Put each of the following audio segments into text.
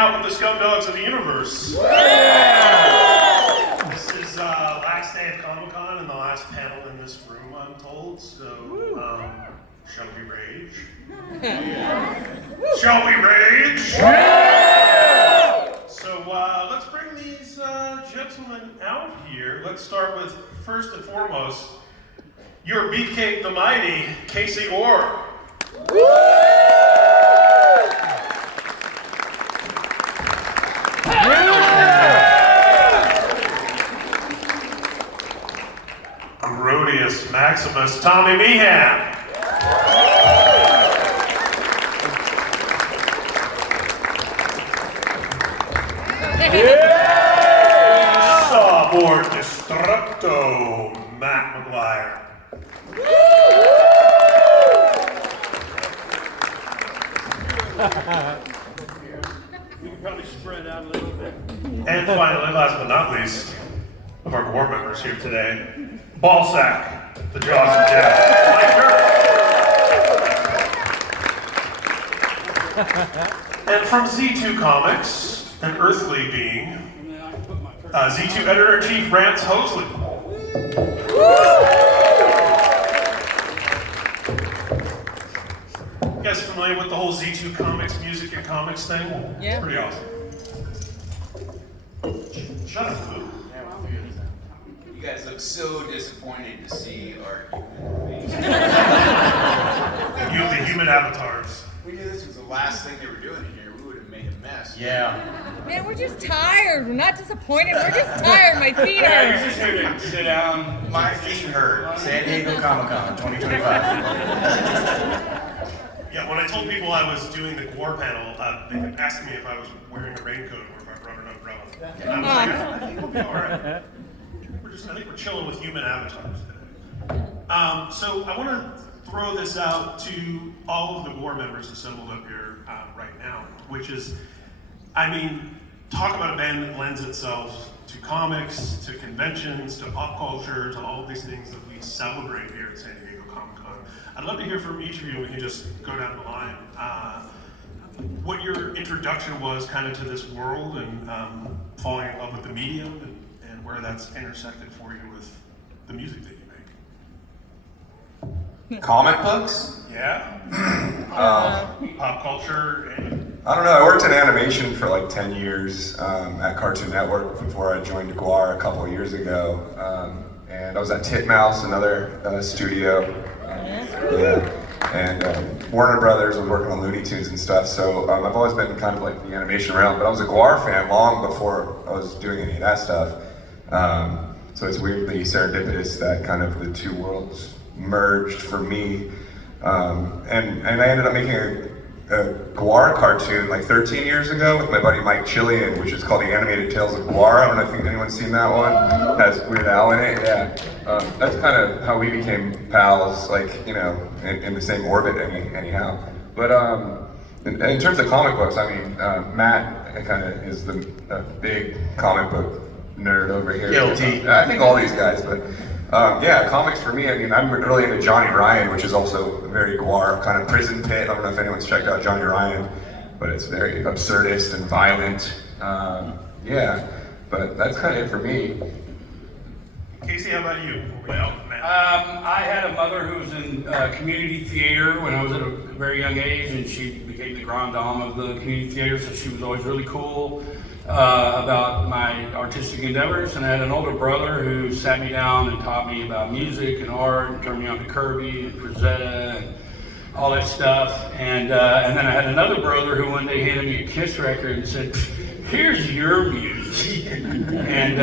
out with the scum dogs of the universe. Yeah! This is last day of Comic-Con and the last panel in this room, I'm told. So, shall we rage? Shall we rage? Yeah! So let's bring these gentlemen out here. Let's start with, first and foremost, your Beefcake the Mighty, Casey Gwar. Grodius Maximus, Tommy Meehan. Sawboard Destructo, Matt McGuire. We can probably spread out a little bit. And finally, last but not least, of our Gwar members here today, Ballsack, the Jaws of Death, Mike Dirk. And from Z2 Comics, an earthly being, Z2 Editor-in-Chief Rance Hosley. You guys familiar with the whole Z2 Comics music and comics thing? Yeah. It's pretty awesome. Shut up, Lou. You guys look so disappointed to see our The human avatars. We knew this was the last thing they were doing in here. We would have made a mess. Yeah. Man, we're just tired. We're not disappointed. We're just tired. My feet Yeah, hurt. you're just here to sit down. My feet hurt. San Diego Comic-Con 2025. Yeah, when I told people I was doing the Gwar panel, they kept asking me if I was wearing a raincoat or if I brought an umbrella. And I was like, I think we'll be all right. I think we're chilling with human avatars today. So I want to throw this out to all of the Gwar members assembled up here right now, which is, I mean, talk about a band that lends itself to comics, to conventions, to pop culture, to all of these things that we celebrate here at San Diego Comic-Con. I'd love to hear from each of you. We can just go down the line. What your introduction was kind of to this world and falling in love with the medium and where that's intersected for you with the music that you make. Comic books? Yeah? Pop culture and... I don't know, I worked in animation for like 10 years at Cartoon Network before I joined Gwar a couple of years ago. And I was at Titmouse, another studio. And Warner Brothers, I was working on Looney Tunes and stuff, so I've always been kind of like the animation realm, but I was a Gwar fan long before I was doing any of that stuff. So it's weirdly serendipitous that kind of the two worlds merged for me. And I ended up making a Gwar cartoon like 13 years ago with my buddy Mike Chillian, which is called The Animated Tales of Gwar. I don't know if anyone's seen that one. It has Weird Al in it, yeah. That's kind of how we became pals, like, you know, in the same orbit anyhow. But in terms of comic books, I mean, Matt kind of is the big comic book nerd over here. Guilty. I think all these guys, but yeah, comics for me, I mean, I'm really into Johnny Ryan, which is also very Gwar, kind of prison pit. I don't know if anyone's checked out Johnny Ryan, but it's very absurdist and violent. Yeah, but that's kind of it for me. Casey, how about you? Well, Matt. I had a mother who was in community theater when I was at a very young age, and she became the grand dame of the community theater, so she was always really cool about my artistic endeavors. And I had an older brother who sat me down and taught me about music and art and turned me on to Kirby and Frazetta and all that stuff. And then I had another brother who one day handed me a Kiss record and said, "Here's your music." And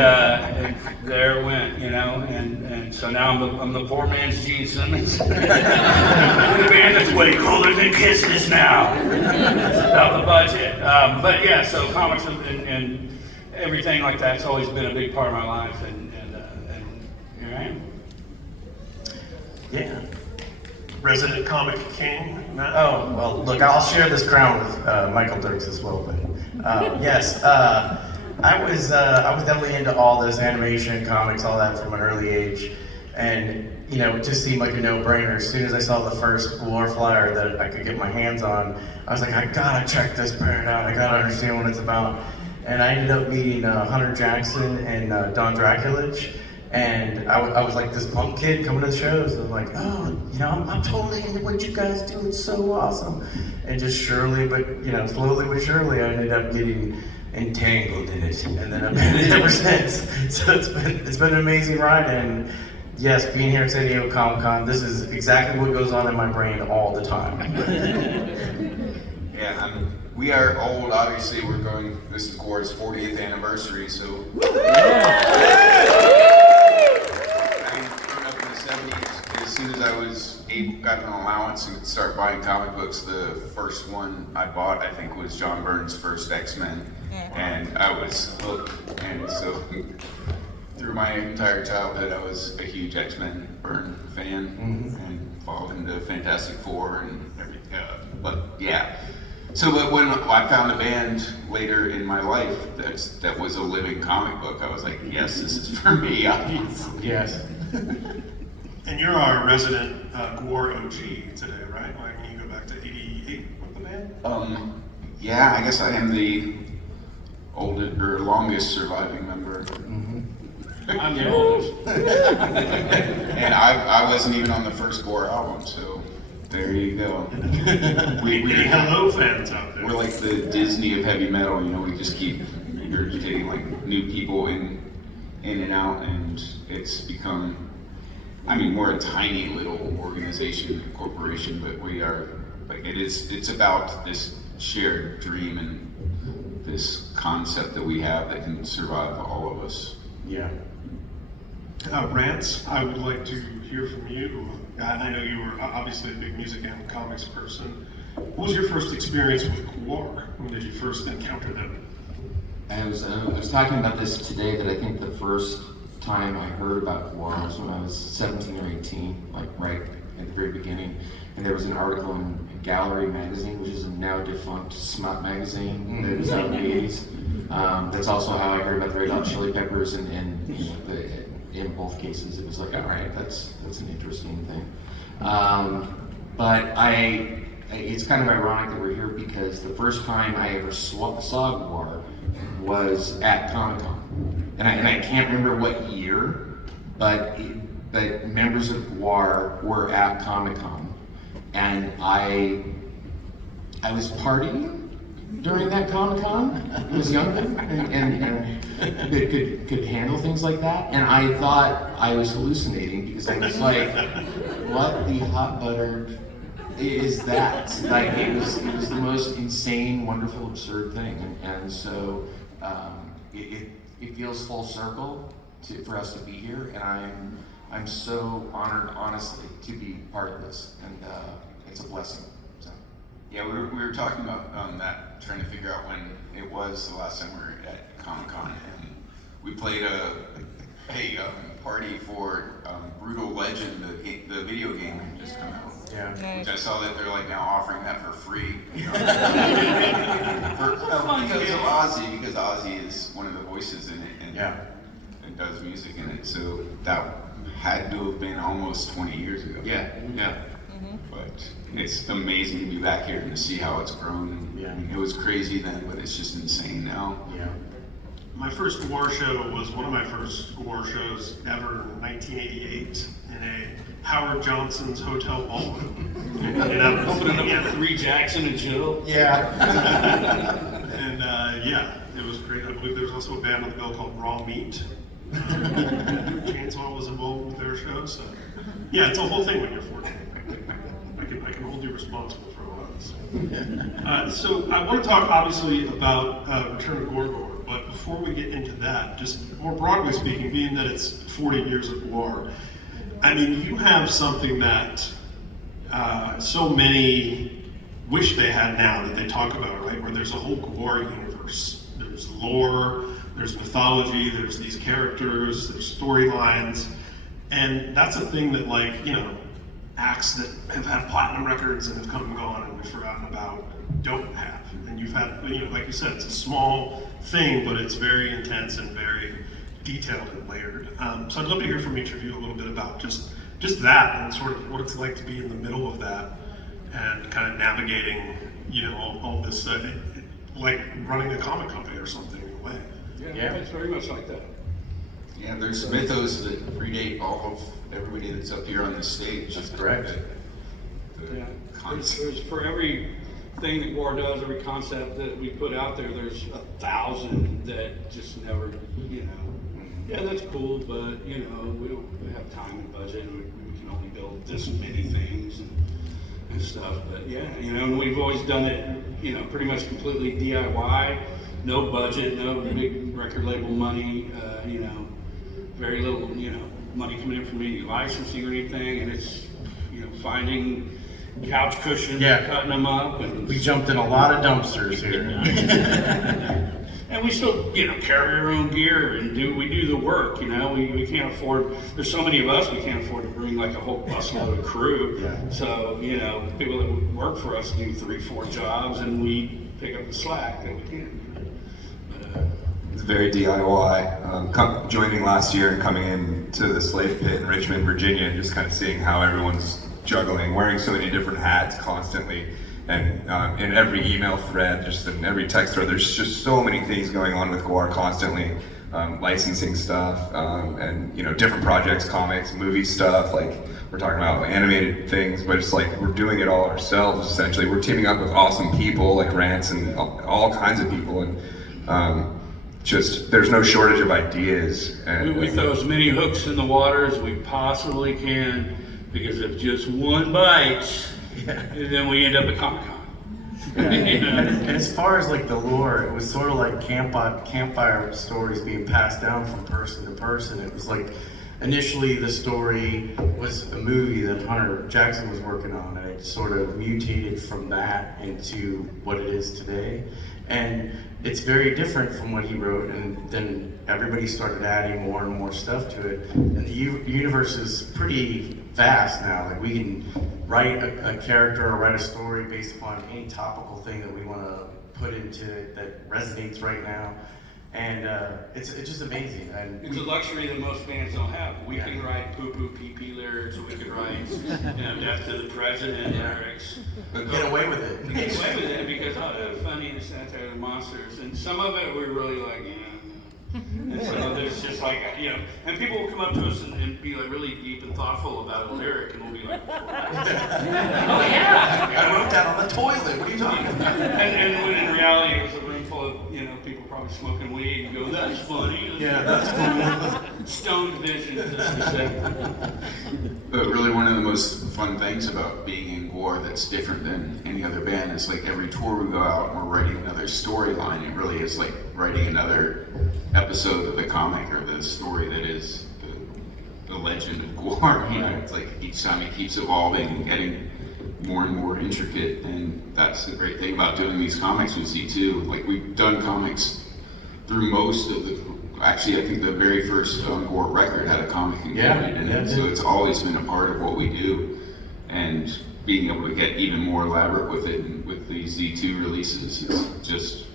there it went, you know, and so now I'm the poor man's Gene Simmons. The band that's way cooler than Kiss is now. It's about the budget. But yeah, so comics and everything like that's always been a big part of my life, and here I am. Yeah. Resident comic king, Matt? Oh, well, look, I'll share this crown with Michael Dirks as well, but yes, I was definitely into all this animation, comics, all that from an early age, and you know, it just seemed like a no-brainer. As soon as I saw the first Gwar flyer that I could get my hands on, I was like, I gotta check this band out. I gotta understand what it's about. And I ended up meeting Hunter Jackson and Don Draculich. And I was like this punk kid coming to the shows. And I'm like, oh, you know, I'm totally into what you guys do. It's so awesome. And just surely, but you know, slowly but surely, I ended up getting entangled in it, and then I've been in it ever since. So it's been an amazing ride. And yes, being here at San Diego Comic-Con, this is exactly what goes on in my brain all the time. Yeah, we are old, obviously. This is Gwar's 40th anniversary, so. Having grown up in the 70s, as soon as I was got an allowance and could start buying comic books, the first one I bought, I think, was John Byrne's first X-Men. And I was hooked. And so through my entire childhood, I was a huge X-Men Byrne fan and followed him to Fantastic Four and everything. But yeah. So, but when I found a band later in my life that was a living comic book, I was like, yes, this is for me, obviously. Yes. And you're our resident Gwar OG today, right? Like when you go back to '88 with the band. Yeah, I guess I am the oldest or longest surviving member. I'm the oldest. And I wasn't even on the first Gwar album, so there you go. We hello fans out there. We're like the Disney of heavy metal, you know, we just keep regurgitating like new people in and out, and it's become, I mean, we're a tiny little organization, corporation, but we are, like, it's about this shared dream and this concept that we have that can survive all of us. Yeah. Rance, I would like to hear from you. I know you were obviously a big music and comics person. What was your first experience with Gwar? When did you first encounter them? I was talking about this today, that I think the first time I heard about Gwar was when I was 17 or 18, like right at the very beginning. And there was an article in Gallery magazine, which is a now defunct smut magazine that was out in the 80s. That's also how I heard about the Red Hot Chili Peppers, and you know, in both cases it was like, all right, that's an interesting thing. But it's kind of ironic that we're here, because the first time I ever saw Gwar was at Comic-Con. And I can't remember what year, but members of Gwar were at Comic-Con. And I was partying during that Comic-Con. I was younger and could handle things like that. And I thought I was hallucinating, because I was like, what the hot buttered is that? Like, it was the most insane, wonderful, absurd thing. And so it feels full circle for us to be here, and I'm so honored, honestly, to be part of this, and it's a blessing. So. Yeah, we were talking about that, trying to figure out when it was the last time we were at Comic-Con, and we played a party for Brutal Legend, the video game that just come out. Yeah. Nice. Which I saw that they're like now offering that for free. You know? because Ozzy is one of the voices in it, and does music in it. So that had to have been almost 20 years ago. Yeah. But it's amazing to be back here and to see how it's grown. Yeah. I mean, it was crazy then, but it's just insane now. Yeah. My first Gwar show was one of my first Gwar shows ever in 1988 in a Howard Johnson's Hotel Ballroom. Opening up 3 Jackson and Jill. Yeah. And yeah, it was great. I believe there was also a band on the bill called Raw Meat. Chainsaw was involved with their show, so yeah, it's a whole thing when you're 14. I can hold you responsible for a lot of this. So I want to talk obviously about Return of Gor-Gor, but before we get into that, just more broadly speaking, being that it's 40 years of Gwar, I mean, you have something that so many wish they had now that they talk about, right? Where there's a whole Gwar universe. There's lore, there's mythology, there's these characters, there's storylines, and that's a thing that, like, you know, acts that have had platinum records and have come and gone and we've forgotten about don't have. And you've had, you know, like you said, it's a small thing, but it's very intense and very detailed and layered. So I'd love to hear from each of you a little bit about just just that and sort of what it's like to be in the middle of that and kind of navigating, all this, like running a comic company or something in a way. Yeah, it's very much like that. Yeah, there's mythos that predate all of everybody that's up here on this stage. That's correct. Yeah. Concept. There's for every thing that Gwar does, every concept that we put out there, there's 1,000 that just never, yeah, that's cool, but we don't have time and budget. We can only build this many things and stuff. But yeah, and we've always done it, pretty much completely DIY, no budget, no big record label money, very little, money coming in from any licensing or anything, and it's, finding couch cushions, cutting them up, and We jumped in a lot of dumpsters here. and we still, carry our own gear and we do the work. We can't afford. There's so many of us, we can't afford to bring like a whole busload of crew. Yeah. So people that work for us do 3-4 jobs, and we pick up the slack that we can. But, It's very DIY. Joining last year and coming in to the slave pit in Richmond, Virginia, and just kind of seeing how everyone's juggling, wearing so many different hats constantly, and in every email thread, just in every text thread, there's just so many things going on with Gwar constantly, licensing stuff, and different projects, comics, movie stuff. Like we're talking about animated things, but it's like we're doing it all ourselves. Essentially, we're teaming up with awesome people like Rance and all kinds of people, and just there's no shortage of ideas. And we throw as many hooks in the water as we possibly can, because if just one bites, then we end up at Comic-Con. And as far as like the lore, it was sort of like campfire stories being passed down from person to person. It was like initially the story was a movie that Hunter Jackson was working on, and it sort of mutated from that into what it is today. And it's very different from what he wrote, and then everybody started adding more and more stuff to it. And the universe is pretty vast now. Like we can write a character or write a story based upon any topical thing that we want to put into it that resonates right now. And it's just amazing. And It's a luxury that most bands don't have. We can write poo-poo pee-pee lyrics, we can write death to the president lyrics. get away with it. We get away with it because they're funny and satire of monsters. And some of it we're really like, And so there's just like, and people will come up to us and be like really deep and thoughtful about a lyric, and we'll be like, what? Oh yeah! I wrote that on the toilet. What are you talking about? And when in reality it was a room full of, people probably smoking weed and go, that's funny. Yeah, that's cool. Stoned visions, as we say. But really one of the most fun things about being in Gwar that's different than any other band is like every tour we go out and we're writing another storyline. It really is like writing another episode of the comic or the story that is the legend of Gwar. It's like each time it keeps evolving and getting more and more intricate, and that's the great thing about doing these comics we see too. Like we've done comics through most of the, actually I think the very first Gwar record had a comic included in it, so it's always been a part of what we do, and being able to get even more elaborate with it and with these Z2 releases is just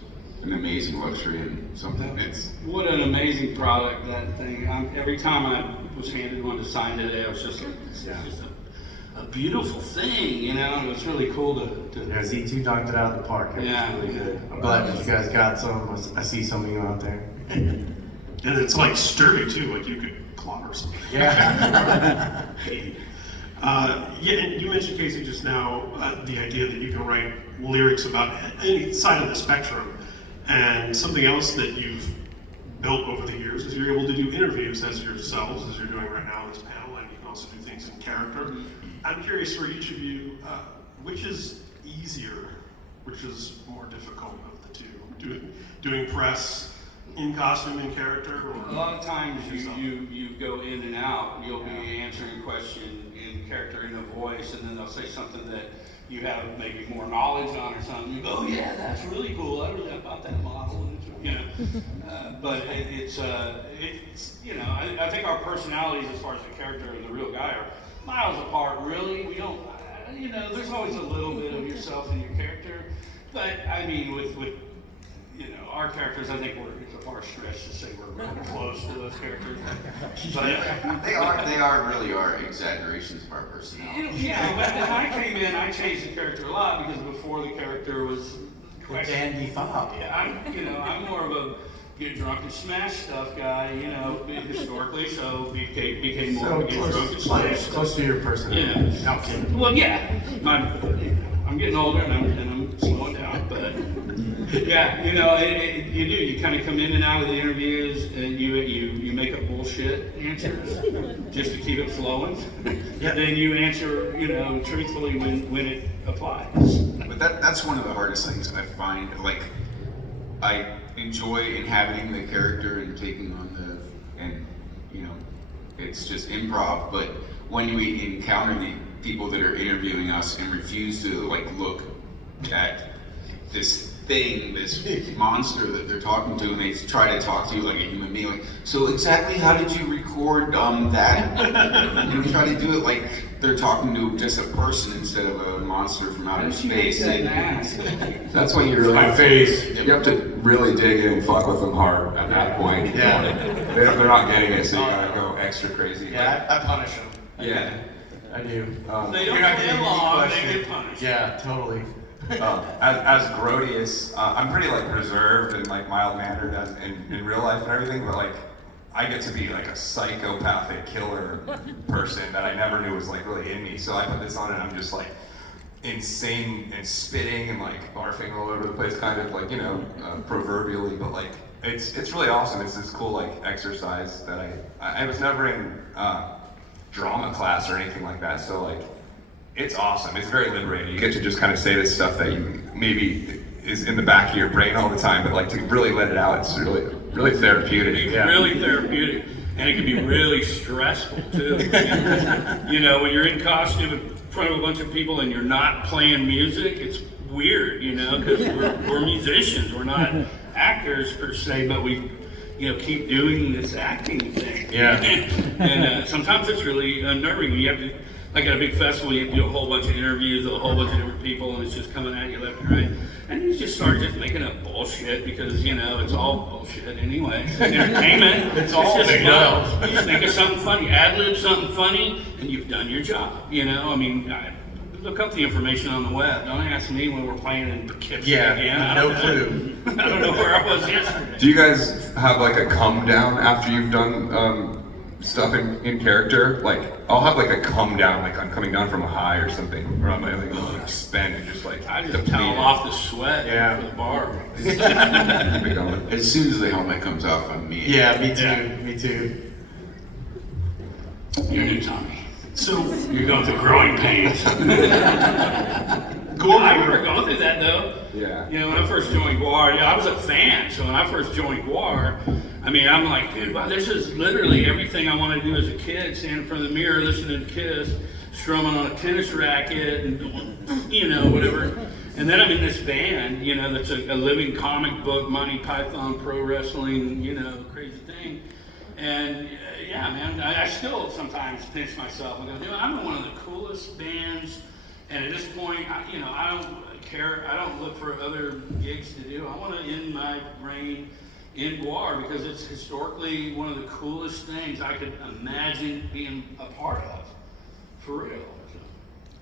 an amazing luxury and something that's... What an amazing product, that thing. Every time I was handed one to sign today, I was just like, this is just a beautiful thing, and it's really cool to Yeah, Z2 knocked it out of the park. It was really good. I'm glad that you guys got some. I see some of you out there. And it's like sturdy too, like you could clobber something. Yeah. And you mentioned, Casey, just now the idea that you can write lyrics about any side of the spectrum. And something else that you've built over the years is you're able to do interviews as yourselves, as you're doing right now on this panel, and you can also do things in character. I'm curious for each of you, which is easier, which is more difficult of the two? Doing press in costume, in character? Or A lot of times you go in and out. You'll be answering a question in character, in a voice, and then they'll say something that you have maybe more knowledge on or something. You go, oh yeah, that's really cool. I really about that model. But it's I think our personalities, as far as the character and the real guy, are miles apart. Really, we don't. There's always a little bit of yourself in your character, but I mean, with you know, our characters, I think it's a far stretch to say we're really close to those characters. But They really are exaggerations of our personality. yeah, but when I came in, I changed the character a lot because before the character was The dandy fob. Yeah, I'm more of a get drunk and smash stuff guy, you know, historically. So became more of a get drunk and smash stuff. Close to your personality. Yeah. Okay. Well, yeah, I'm getting older and I'm slowing down, but yeah, you know, you do. You kind of come in and out of the interviews, and you make up bullshit answers just to keep it flowing. Yeah. Then you answer, you know, truthfully when it applies. But that's one of the hardest things I find. Like, I enjoy inhabiting the character and taking on and you know, it's just improv. But when we encounter the people that are interviewing us and refuse to like look at this thing, this monster that they're talking to, and they try to talk to you like a human being, like, so exactly how did you record that? And try to do it like they're talking to just a person instead of a monster from outer space. That's when you really My face. You have to really dig in and fuck with them hard at that point. Yeah. They're not getting it, so you gotta go extra crazy. Yeah, I punish them. Yeah. I do. They don't You're not play gonna along, give me they a get punished. Yeah, totally. As Grodius, I'm pretty like reserved and like mild mannered in real life and everything, but like I get to be like a psychopathic killer person that I never knew was like really in me. So I put this on and I'm just like insane and spitting and like barfing all over the place, kind of like, you know, proverbially, but like it's really awesome. It's this cool like exercise that I was never in drama class or anything like that, so like it's awesome. It's very liberating. You get to just kind of say this stuff that you maybe is in the back of your brain all the time, but like to really let it out, it's really therapeutic. It's really therapeutic, and it can be really stressful too. You know, when you're in costume in front of a bunch of people and you're not playing music, it's weird, you know, because we're musicians, we're not actors per se, but we, you know, keep doing this acting thing. Yeah. And sometimes it's really unnerving. You have to, like at a big festival, you have to do a whole bunch of interviews with a whole bunch of different people, and it's just coming at you left and right. And you just start just making up bullshit because, you know, it's all bullshit anyway. Entertainment. It's all just made fun. up. You just think of something funny, ad-lib something funny, and you've done your job. You know, I mean, look up the information on the web. Don't ask me when we're playing in Poughkeepsie again. No clue. I don't know where I was yesterday. Do you guys have like a come down after you've done stuff in character? Like I'll have like a come down, like I'm coming down from a high or something, or I'm like a little spent and just like I just towel off the sweat for the bar. As soon as the helmet comes off, I'm me. Yeah, me too. Yeah. Me too. You're new, Tommy. So, You're going through growing pains. I remember going through that though. Yeah. You know, when I first joined Gwar, I was a fan. So when I first joined Gwar, I mean, I'm like, dude, wow, this is literally everything I want to do as a kid, stand in front of the mirror, listening to Kiss, strumming on a tennis racket, and you know, whatever. And then I'm in this band, you know, that's a living comic book, Monty Python, pro wrestling, you know, crazy thing. And yeah, man, I still sometimes pinch myself and go, you know, I'm in one of the coolest bands. And at this point, I don't care. I don't look for other gigs to do. I want to end my reign in Gwar because it's historically one of the coolest things I could imagine being a part of, for real.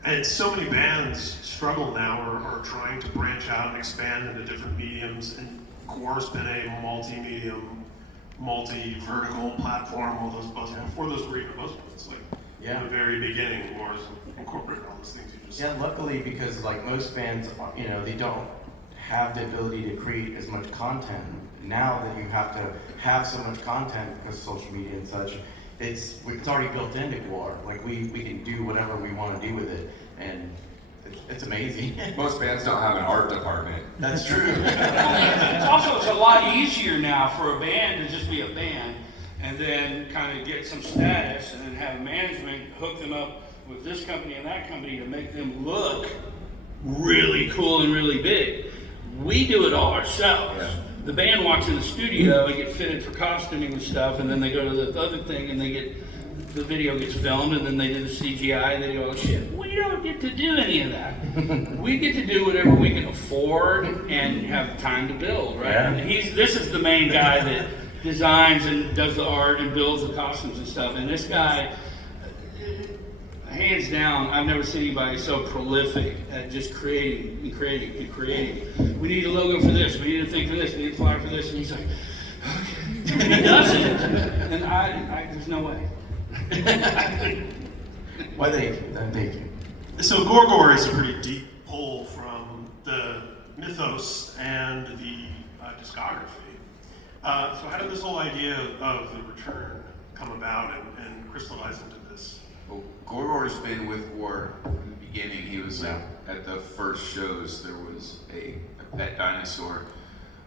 and so many bands struggle now or are trying to branch out and expand into different mediums, and Gwar's been a multi-medium, multi-vertical platform. All those buzzwords, before those were even buzzwords, like in the very beginning, Gwar's incorporated all those things you just Yeah, luckily, because like most bands, you know, they don't have the ability to create as much content. Now that you have to have so much content because of social media and such, it's already built into Gwar. Like we can do whatever we want to do with it, and it's amazing. Most bands don't have an art department. That's true. It's a lot easier now for a band to just be a band and then kind of get some status and then have management hook them up with this company and that company to make them look really cool and really big. We do it all ourselves. Yeah. The band walks in the studio and get fitted for costuming and stuff, and then they go to the other thing and they get the video gets filmed and then they do the CGI and they go, oh shit, we don't get to do any of that. We get to do whatever we can afford and have time to build, right? Yeah. And this is the main guy that designs and does the art and builds the costumes and stuff. And this guy, hands down, I've never seen anybody so prolific at just creating and creating and creating. We need a logo for this, we need a thing for this, we need a flyer for this, and he's like, okay. And he does it. And I there's no way. Why thank you. Thank you. So Gor-Gor is a pretty deep pull from the mythos and the discography. So how did this whole idea of the return come about and crystallize into this? Well, Gor-Gor's been with Gwar from the beginning. He was like, at the first shows, there was a pet dinosaur.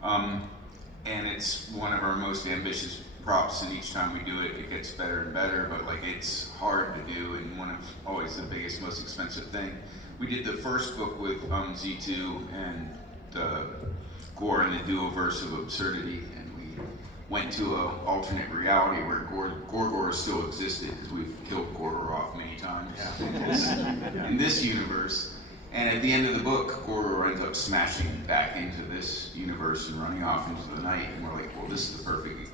And it's one of our most ambitious props, and each time we do it, it gets better and better, but like it's hard to do and one of always the biggest, most expensive thing. We did the first book with Z2 and Gwar and the Duoverse of Absurdity, and we went to an alternate reality where Gor-Gor still existed, because we've killed Gor-Gor off many times in this universe. And at the end of the book, Gor-Gor ends up smashing back into this universe and running off into the night, and we're like, well, this is the perfect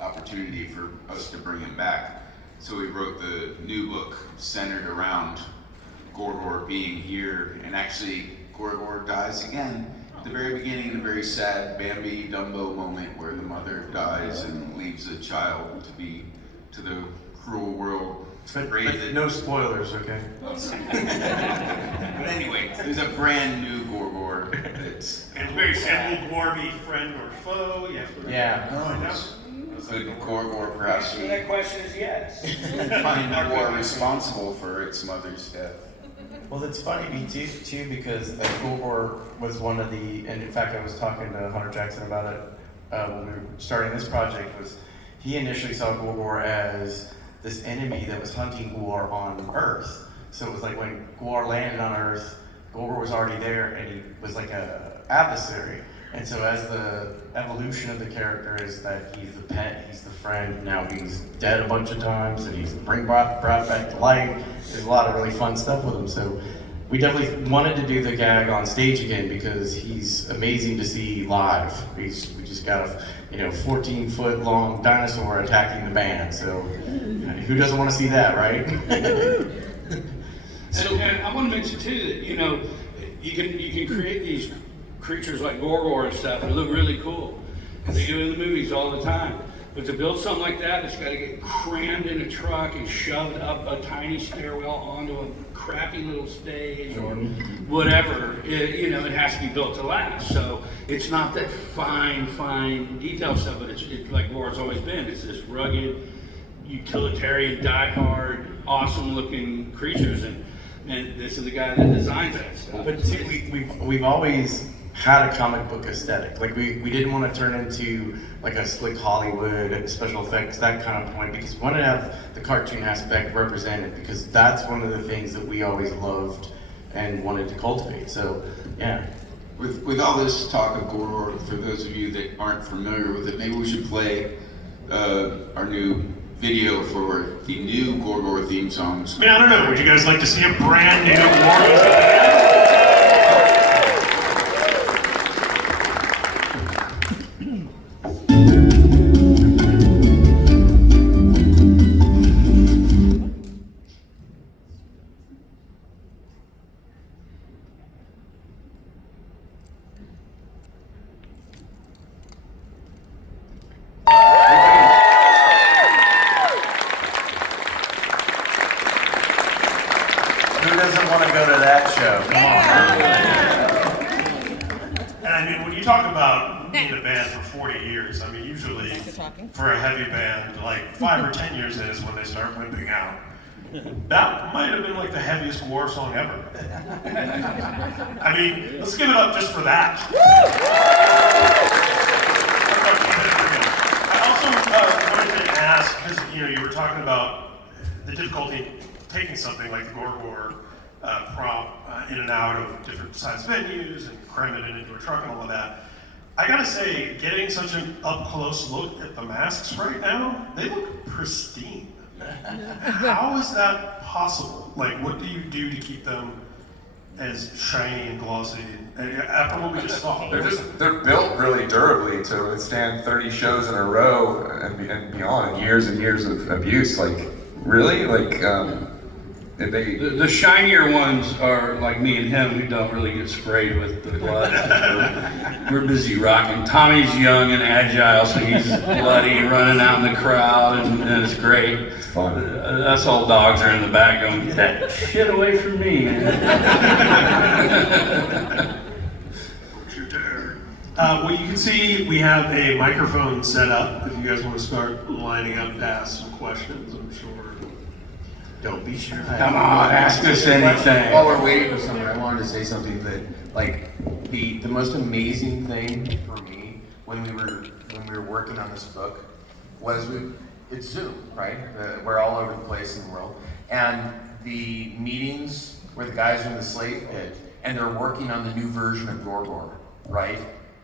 opportunity for us to bring him back. So we wrote the new book centered around Gor-Gor being here, and actually Gor-Gor dies again at the very beginning in a very sad Bambi Dumbo moment where the mother dies and leaves a child to the cruel world. But no spoilers, okay? But anyway, there's a brand new Gor-Gor that's And very sad. Will Gwar be friend or foe? Yeah. could Gor-Gor perhaps So that question is yes. find Gwar responsible for its mother's death. Well, it's funny too because Gor-Gor was one of the, and in fact I was talking to Hunter Jackson about it when we were starting this project, was he initially saw Gor-Gor as this enemy that was hunting Gwar on Earth. So it was like when Gwar landed on Earth, Gor-Gor was already there and he was like a adversary. And so as the evolution of the character is that he's the pet, he's the friend, now he's dead a bunch of times and he's brought back to life. There's a lot of really fun stuff with him. So we definitely wanted to do the gag on stage again because he's amazing to see live. We just got a 14-foot long dinosaur attacking the band. So who doesn't want to see that, right? And I want to mention too that you can create these creatures like Gor-Gor and stuff and look really cool. And they do it in the movies all the time. But to build something like that, it's got to get crammed in a truck and shoved up a tiny stairwell onto a crappy little stage or whatever. It has to be built to last. So it's not that fine detail stuff, but it's like Gwara's always been. It's this rugged, utilitarian, die-hard, awesome-looking creatures, and this is the guy that designs that stuff. But too, we've always had a comic book aesthetic. Like we didn't want to turn into like a slick Hollywood special effects, that kind of point, because we wanted to have the cartoon aspect represented, because that's one of the things that we always loved and wanted to cultivate. So yeah. With all this talk of Gor-Gor, for those of you that aren't familiar with it, maybe we should play our new video for the new Gor-Gor theme songs. I mean, I don't know. Would you guys like to see a brand new Gor-Gor? Who doesn't want to go to that show? Come on. And I mean, when you talk about being a band for 40 years, I mean, usually for a heavy band, like 5 or 10 years in is when they start wimping out. That might have been like the heaviest Gwar song ever. I mean, let's give it up just for that. I also wanted to ask, because you were talking about the difficulty taking something like the Gor-Gor prop in and out of different size venues and cramming it into a truck and all of that. I gotta say, getting such an up-close look at the masks right now, they look pristine. How is that possible? Like, what do you do to keep them as shiny and glossy after what we just saw? They're built really durably to withstand 30 shows in a row and beyond, and years of use. Like, really? Like, did they? The shinier ones are like me and him, who don't really get sprayed with the blood. We're busy rocking. Tommy's young and agile, so he's bloody, running out in the crowd, and it's great. It's fun. Us old dogs are in the back going, "Get that shit away from me, man." Well, you can see we have a microphone set up if you guys want to start lining up to ask some questions, I'm sure. Don't be shy. Come on, ask us anything. While we're waiting for someone, I wanted to say something that, like, the most amazing thing for me when we were working on this book was it's Zoom, right? We're all over the place in the world, and the meetings where the guys are in the slave pit and they're working on the new version of Gor-Gor, right?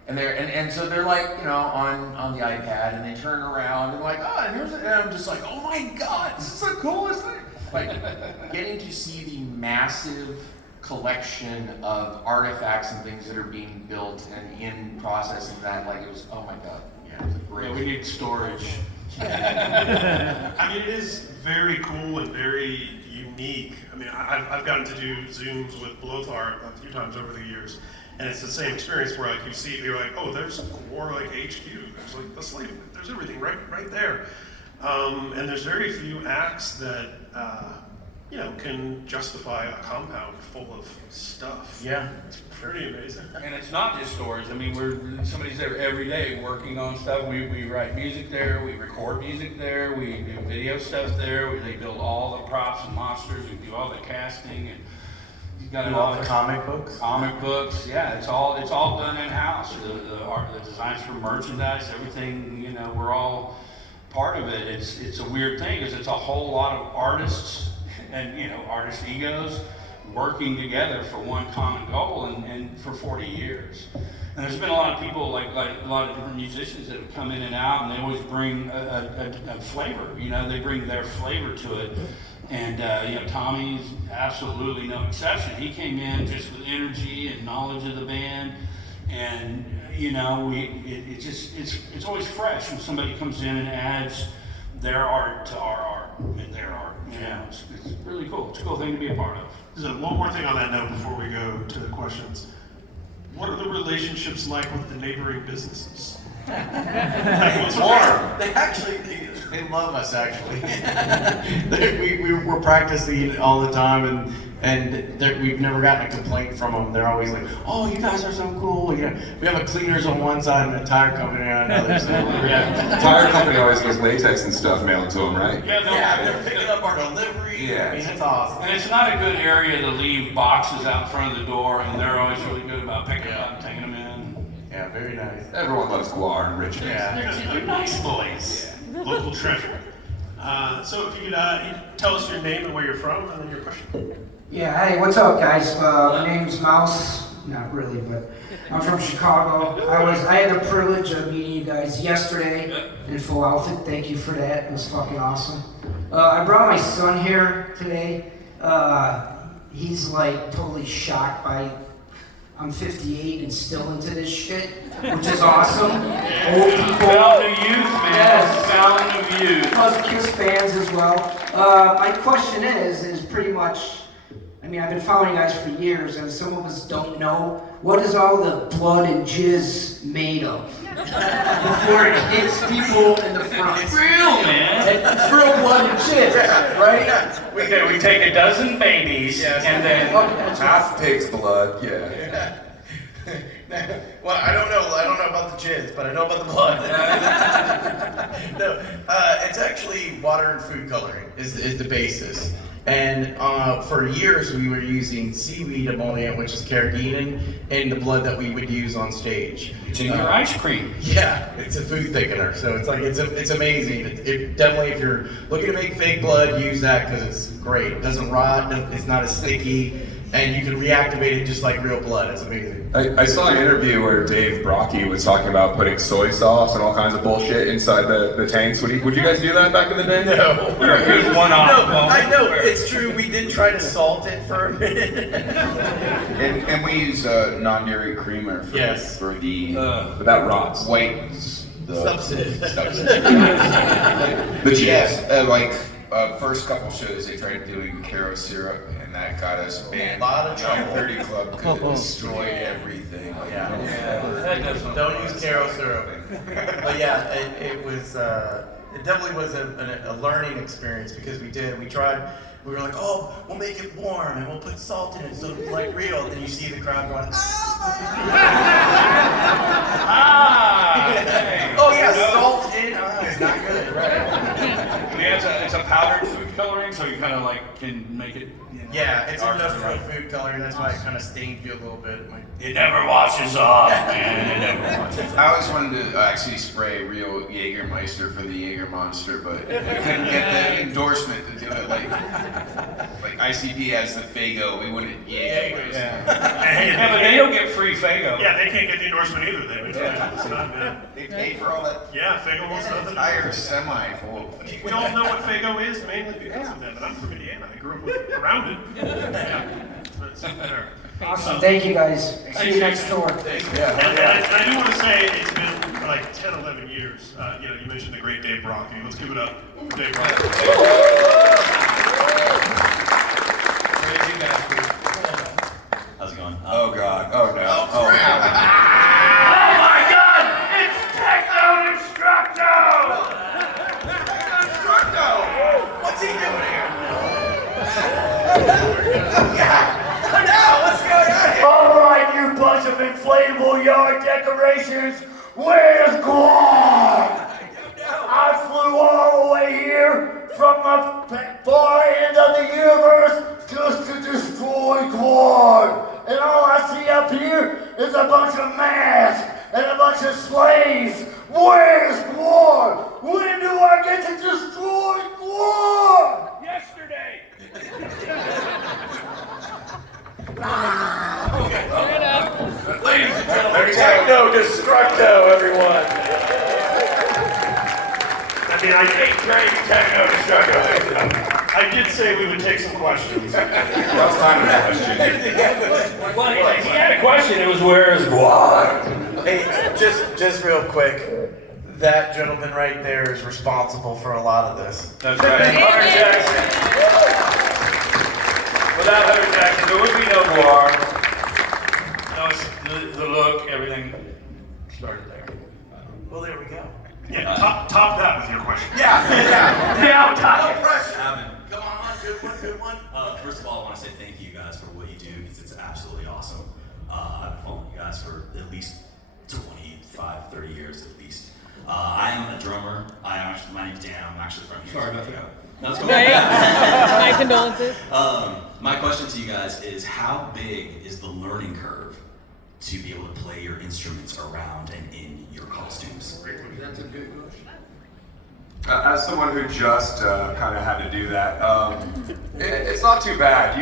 And so they're like, you know, on the iPad, and they turn around and like, oh, and here's it, and I'm just like, oh my God, this is the coolest thing. Like, getting to see the massive collection of artifacts and things that are being built and in process of that, like, it was, oh my God, yeah, it was a great. Yeah, we need storage. I mean, it is very cool and very unique. I mean, I've gotten to do Zooms with Blothar a few times over the years, and it's the same experience where, like, you see, you're like, oh, there's Gwar, like, HQ, there's like the slave, there's everything right there. And there's very few acts that, you know, can justify a compound full of stuff. Yeah. It's pretty amazing. And it's not just storage. I mean, somebody's there every day working on stuff. We write music there, we record music there, we do video stuff there. They build all the props and monsters. We do all the casting, and you've got all the comic books. Comic books, yeah. It's all done in house. The art, the designs for merchandise, everything. You know, we're all part of it. It's a weird thing because it's a whole lot of artists and, you know, artist egos working together for one common goal, and for 40 years. And there's been a lot of people, like a lot of different musicians that have come in and out, and they always bring a flavor. You know, they bring their flavor to it. And you know, Tommy's absolutely no exception. He came in just with energy and knowledge of the band, and you know, it's always fresh when somebody comes in and adds their art to our art and their art. You know, it's really cool. It's a cool thing to be a part of. So one more thing on that note before we go to the questions. What are the relationships like with the neighboring businesses? Like, what's Warm. They love us actually. We're practicing all the time, and we've never gotten a complaint from them. They're always like, "Oh, you guys are so cool." You know, we have a cleaners on one side and a tire company on another. So The tire company always gets latex and stuff mailed to them, right? yeah, they're picking up our delivery. Yeah. I mean, it's awesome. And it's not a good area to leave boxes out in front of the door, and they're always really good about picking them up and taking them in. Yeah, very nice. Everyone loves Gwar and Richmond. Yeah. They're nice boys. local treasure. So if you could tell us your name and where you're from, and then your question. Yeah, hey, what's up, guys? My name's Mouse. Not really, but I'm from Chicago. I had the privilege of meeting you guys yesterday in full outfit. Thank you for that. It was fucking awesome. I brought my son here today. He's like totally shocked by I'm 58 and still into this shit, which is awesome. Old people. Fountain of youth, man. Yes. Fountain of youth. Plus Kiss fans as well. My question is pretty much, I mean, I've been following you guys for years, and some of us don't know, what is all the blood and jizz made of? Before it hits people in the front. It's real, man. It's real blood and jizz, right? Okay, we take a dozen babies and then Half pig's blood, yeah. Well, I don't know about the jizz, but I know about the blood. No, it's actually water and food coloring is the basis. And for years we were using seaweed emollient, which is carrageenan, in the blood that we would use on stage. it's in your ice cream. Yeah, it's a food thickener, so it's like it's amazing. It definitely, if you're looking to make fake blood, use that because it's great. It doesn't rot. It's not as sticky. and you can reactivate it just like real blood. It's amazing. I saw an interview where Dave Brocky was talking about putting soy sauce and all kinds of bullshit inside the tanks. Would you guys do that back in the day? No. Here's one off. No, I know, it's true. We did try to salt it for a minute. And we use non-dairy creamer for, Yes. for the But that rots. white Substance. The cheese. Yes, like first couple shows they tried doing Caro syrup, and that got us banned. A lot of trouble. 30 Club could destroy everything. Yeah. That doesn't Don't use Caro syrup. But yeah, it was. It definitely was a learning experience because we tried. We were like, oh, we'll make it warm and we'll put salt in it so it'll be like real. And then you see the crowd going, oh yeah, salt in. It's not good, right? Yeah, it's a powdered food coloring, so you kind of like can make it. Yeah, it's industrial food coloring. That's why it kind of stains you a little bit. It never washes off, man. It never washes off. I always wanted to actually spray real Jägermeister for the Jaeger Monster, but we couldn't get the endorsement to do it. Like ICP has the Fago, we wanted Jägermeister. Yeah, but they don't get free Fago. Yeah, they can't get the endorsement either. It's not, They pay for all that yeah, Fago wants nothing. entire semi full. We all know what Fago is, mainly because of that, but I'm from Indiana. I grew up around it. Yeah. That's there. Awesome. Thank you guys. See you next tour. And I do want to say it's been like 10, 11 years. You mentioned the great Dave Brocky. Let's give it up for Dave Brocky. How's it going? Oh God. Oh no. Oh crap. Oh my God! It's Techno Destructo! What's he doing here? What's going on here? All right, you bunch of inflatable yard decorations, where's Gwar? I flew all the way here from the far end of the universe just to destroy Gwar. And all I see up here is a bunch of masks and a bunch of slaves. Where's Gwar? When do I get to destroy Gwar? Yesterday. Ladies and gentlemen, Techno Destructo, everyone. I mean, Techno Destructo. I did say we would take some questions. That's time for question. Well, he had a question. It was, where's Gwar? Hey, just real quick. That gentleman right there is responsible for a lot of this. That's right. Hunter Jackson. Without Hunter Jackson, there would be no Gwar. No, it's the look, everything started there. Well, there we go. Yeah, top that with your question. Yeah, Tommy. No pressure. Come on, good one. First of all, I want to say thank you guys for what you do because it's absolutely awesome. I've been following you guys for at least 25, 30 years at least. I am a drummer. My name's Dan. I'm actually from here. Sorry about that. That's cool. My condolences. My question to you guys is, how big is the learning curve to be able to play your instruments around and in your costumes? That's a good question. As someone who just kind of had to do that, it's not too bad.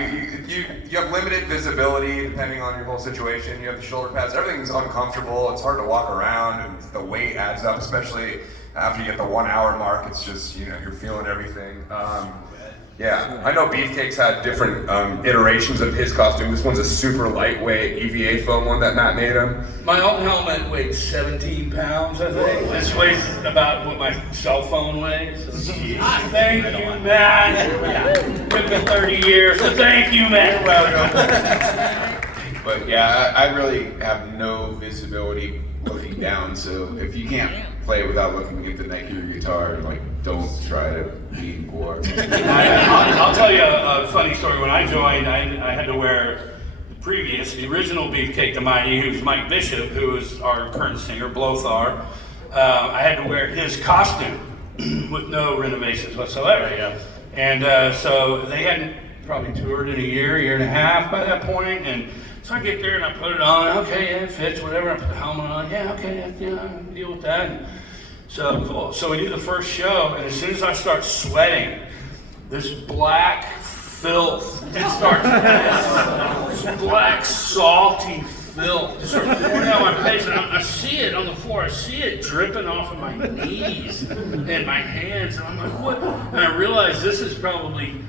You have limited visibility depending on your whole situation. You have the shoulder pads. Everything's uncomfortable. It's hard to walk around, and the weight adds up, especially after you get the 1 hour mark. It's just, you're feeling everything. Yeah, I know Beefcake's had different iterations of his costume. This one's a super lightweight EVA foam one that Matt made him. My old helmet weighed 17 pounds, I think. This weighs about what my cell phone weighs. Thank you, man. Took me 30 years, so thank you, man. But yeah, I really have no visibility looking down, so if you can't play it without looking at the neck of your guitar, like, don't try to be Gwar. I'll tell you a funny story. When I joined, I had to wear the original Beefcake the Mighty, who's Mike Bishop, who is our current singer, Blothar. I had to wear his costume with no renovations whatsoever. Yeah. And so they hadn't probably toured in a year and a half by that point, and so I get there and I put it on. Okay, yeah, it fits, whatever. I put the helmet on. Yeah, okay, I can deal with that. And so cool. So we do the first show, and as soon as I start sweating, this black filth just starts, black, salty filth just starts pouring out my face, and I see it on the floor. I see it dripping off of my knees and my hands, and I'm like, what? And I realize this is probably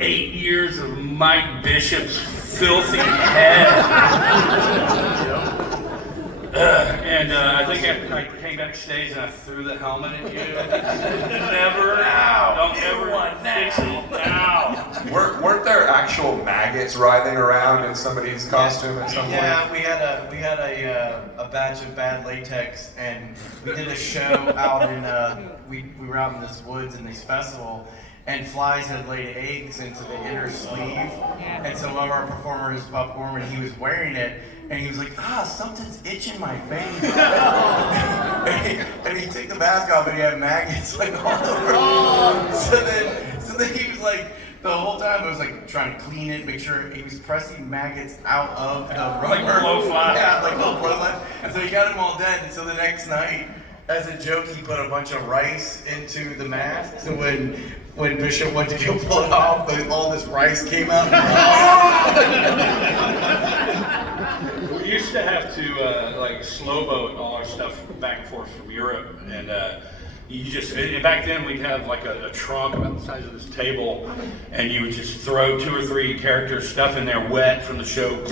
8 years of Mike Bishop's filthy head. And I think I came backstage and I threw the helmet at you. Never, don't ever fix it now. Weren't there actual maggots writhing around in somebody's costume at some point? Yeah, we had a batch of bad latex, and we did a show out in we were out in this woods in this festival, and flies had laid eggs into the inner sleeve, and so one of our performers, Bob Gorman, he was wearing it, and he was like, something's itching my face. and he took the mask off, and he had maggots like all over. So then he was like, the whole time I was like trying to clean it, make sure he was pressing maggots out of the rubber. Like blowfly. Yeah, like little blowfly. And so he got them all dead. And so the next night, as a joke, he put a bunch of rice into the mask. So when Bishop went to go pull it off, all this rice came out. We used to have to like slow boat all our stuff back and forth from Europe, and back then we'd have like a trunk about the size of this table, and you would just throw 2 or 3 characters' stuff in there wet from the show,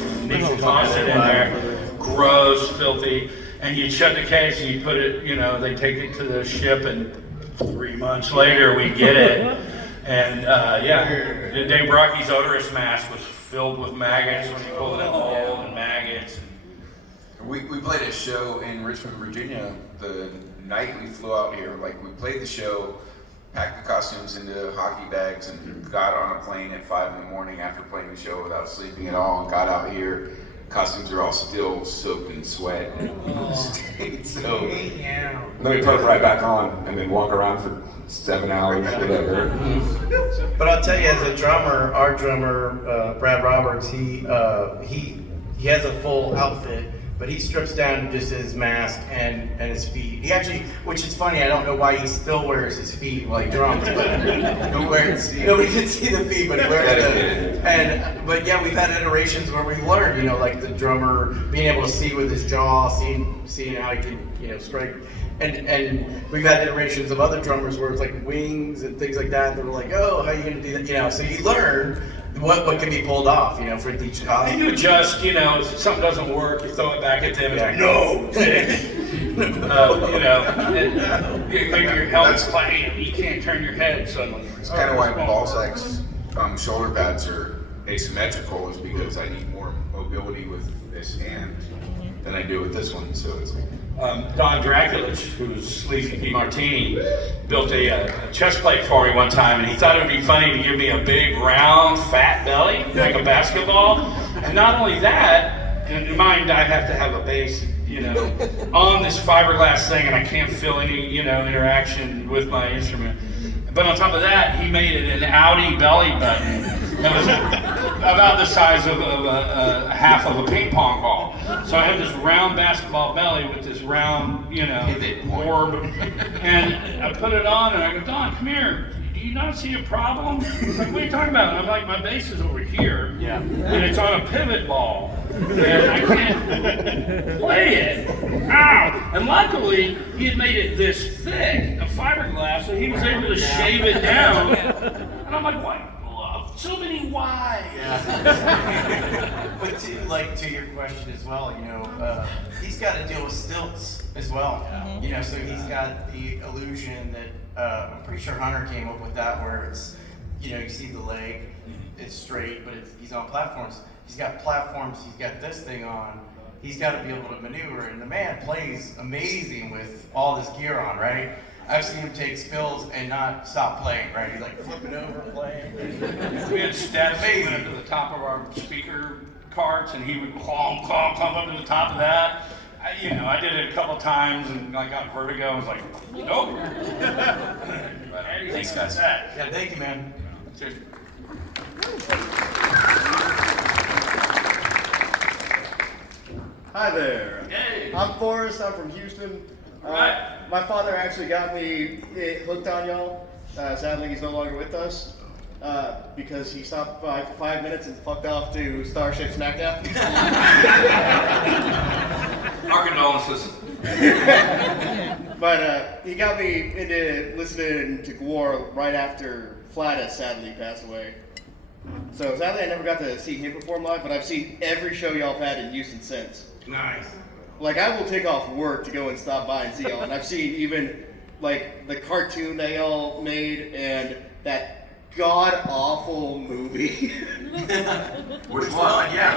toss it in there, gross, filthy, and you'd shut the case and you'd put it, they'd take it to the ship, and 3 months later we'd get it. And Dave Brocky's odorous mask was filled with maggots when he pulled it out, and maggots. We played a show in Richmond, Virginia the night we flew out here. Like, we played the show, packed the costumes into hockey bags, and got on a plane at 5 in the morning after playing the show without sleeping at all, and got out here. Costumes are all still soaked in sweat. So Let me put it right back on and then walk around for 7 hours, whatever. But I'll tell you, as a drummer, our drummer, Brad Roberts, he has a full outfit, but he strips down just his mask and his feet. He actually, which is funny, I don't know why he still wears his feet while he drums. Nobody can see the feet, but he wears them. But yeah, we've had iterations where we learned, like the drummer being able to see with his jaw, seeing how he can, strike. And we've had iterations of other drummers where it's like wings and things like that. That were like, oh, how are you going to do that? So you learn what can be pulled off, for each costume. And you adjust, if something doesn't work, you throw it back at them, and no! Maybe your helmet's playing, you can't turn your head suddenly. it's kind of why Balzac's shoulder pads are asymmetrical, is because I need more mobility with this hand than I do with this one. So it's Don Draculich, who's Sleazy P. Martini, built a chest plate for me one time, and he thought it would be funny to give me a big, round, fat belly, like a basketball. And not only that, in mind, I have to have a base, on this fiberglass thing, and I can't feel any, interaction with my instrument. But on top of that, he made it an Audi belly button that was about the size of a half of a ping pong ball. So I had this round basketball belly with this round, orb. And I put it on, and I go, Don, come here. Do you not see a problem? He's like, what are you talking about? And I'm like, my bass is over here, and it's on a pivot ball, and I can't play it. Ow! And luckily, he had made it this thick, a fiberglass, so he was able to shave it down. And I'm like, what? So many whys. But to your question as well, he's got to deal with stilts as well. So he's got the illusion that I'm pretty sure Hunter came up with that, where it's, you see the leg, it's straight, but he's on platforms. He's got platforms. He's got this thing on. He's got to be able to maneuver, and the man plays amazing with all this gear on, right? I've seen him take spills and not stop playing, right? He's like flipping over, playing. We had steps up to the top of our speaker carts, and he would clomp up to the top of that. I did it a couple times, and I got vertigo. I was like, nope. Thanks, guys. Yeah, thank you, man. Cheers. Hi there. Hey. I'm Forrest. I'm from Houston. Right. My father actually got me hooked on y'all. Sadly, he's no longer with us. because he stopped by for 5 minutes and fucked off to Starship Smackdown. Our condolences. But he got me into listening to Gwar right after Flatus sadly passed away. So sadly I never got to see him perform live, but I've seen every show y'all have had in Houston since. Nice. Like, I will take off work to go and stop by and see y'all. And I've seen even, like, the cartoon that y'all made and that god-awful movie. Which one? Yeah.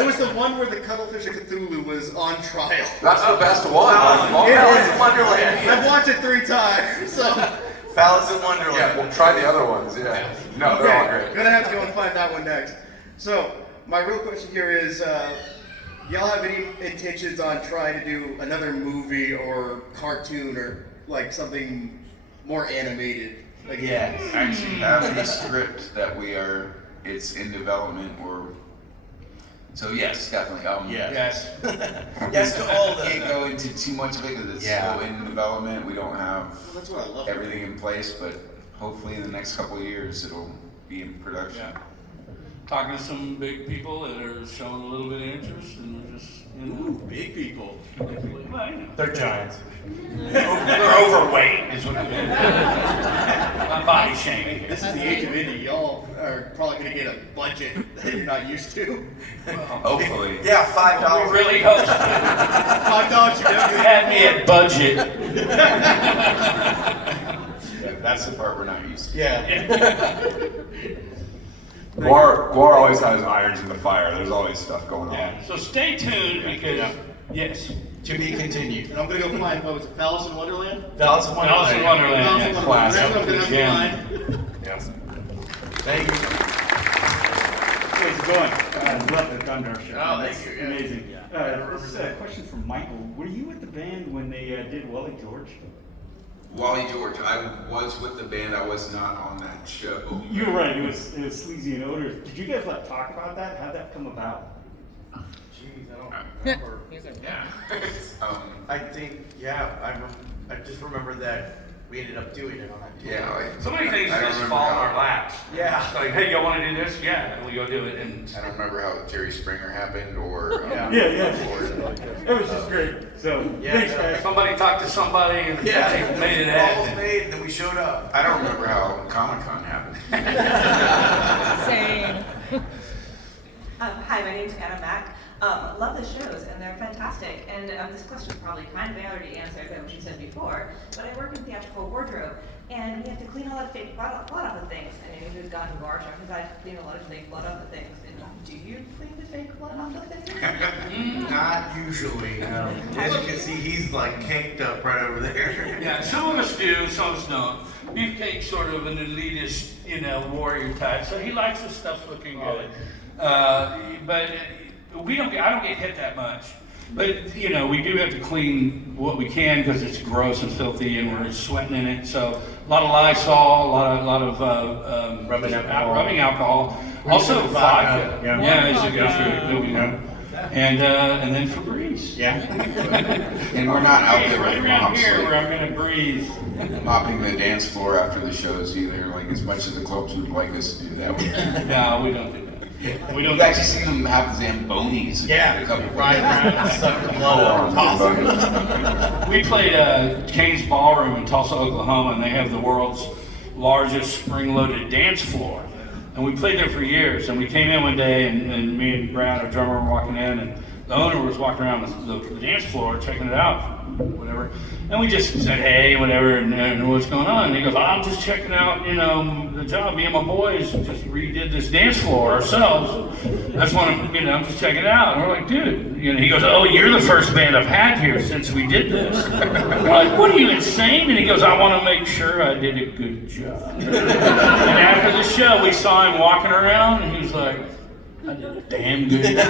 It was the one where the Cuttlefish of Cthulhu was on trial. That's the best one. Alice in Wonderland. I've watched it 3 times, so... Alice in Wonderland. Yeah, we'll try the other ones. Yeah. No, they're all great. Gonna have to go and find that one next. So, my real question here is, y'all have any intentions on trying to do another movie or cartoon or like something more animated? Like, Yes. Actually have a script that it's in development so yes, definitely. Yes. Yes to all I can't go into too much of it because it's still in development. We don't have That's what I love. everything in place, but hopefully in the next couple of years it'll be in production. Yeah. Talking to some big people that are showing a little bit of interest, and we're just, Big people. well, you know. They're giants. They're overweight, is what I mean. I'm body shaming here. This is the age of indie. Y'all are probably gonna get a budget that you're not used to. Hopefully. Yeah, We $5. really hope so. $5 you You never had me at budget. Yeah, that's the part we're not used to. Yeah. Gwar always has irons in the fire. There's always stuff going on. Yeah. So stay tuned because, yes. To be continued. And I'm gonna go find, what was it, Alice in Wonderland? Alice in Alice in Wonderland. Alice in Yeah. Wonderland. That's what I'm Classic. gonna have to Gem. find. Yes. Thank you. How's it going? Love the Thunder show. Oh, thank you, yeah. Amazing. This is a question from Michael. Were you with the band when they did Wally George? Wally George, I was with the band, I was not on that show. You were right. It was Sleazy and Odor. Did you guys talk about that? How'd that come about? Jeez, I don't remember. Yeah. I think, I just remember that we ended up doing it on that tour. Yeah, like, So many things I don't just remember fall in how- our laps. Yeah. It's like, hey, y'all want to do this? Yeah, and we go do it. And I don't remember how Jerry Springer happened or Yeah. It was just great. So, Yeah, thanks, no. guys. somebody talked to somebody and made it Balls happen. made, and then we showed up. I don't remember how Comic-Con happened. Same. Hi, my name's Anna Mack. Love the shows, and they're fantastic. And this question probably kind of already answered what you said before, but I work in theatrical wardrobe, and we have to clean a lot of fake blood off of things. I mean, we've gotten Gwar because I clean a lot of fake blood off of things. And do you clean the fake blood off of things? Not usually. As you can see, he's like caked up right over there. Yeah, some of us do, some of us don't. Beefcake's sort of an elitist, warrior type, so he likes his stuff looking good. But I don't get hit that much. But, we do have to clean what we can because it's gross and filthy and we're sweating in it. So a lot of Lysol, a lot of Rubbing alcohol. rubbing alcohol. Also vodka. Yeah, it's a good food. And then Febreze. Yeah. And we're not out there Right with around mops, here like, where I'm gonna breathe. mopping the dance floor after the shows either. Like, as much as the clubs would like us to do that. No, we don't do that. We don't. We've actually seen them have Zambonis. Yeah. A couple Right around, suck the blood off. We played Kane's Ballroom in Tulsa, Oklahoma, and they have the world's largest spring-loaded dance floor. And we played there for years. And we came in one day, and me and Brad, our drummer, were walking in, and the owner was walking around the dance floor, checking it out, whatever. And we just said, hey, whatever, and what's going on? And he goes, I'm just checking out, the job. Me and my boys just redid this dance floor ourselves. That's one of, I'm just checking it out. And we're like, dude, he goes, oh, you're the first band I've had here since we did this. We're like, what are you, insane? And he goes, I want to make sure I did a good job. And after the show, we saw him walking around, and he was like, I did a damn good job.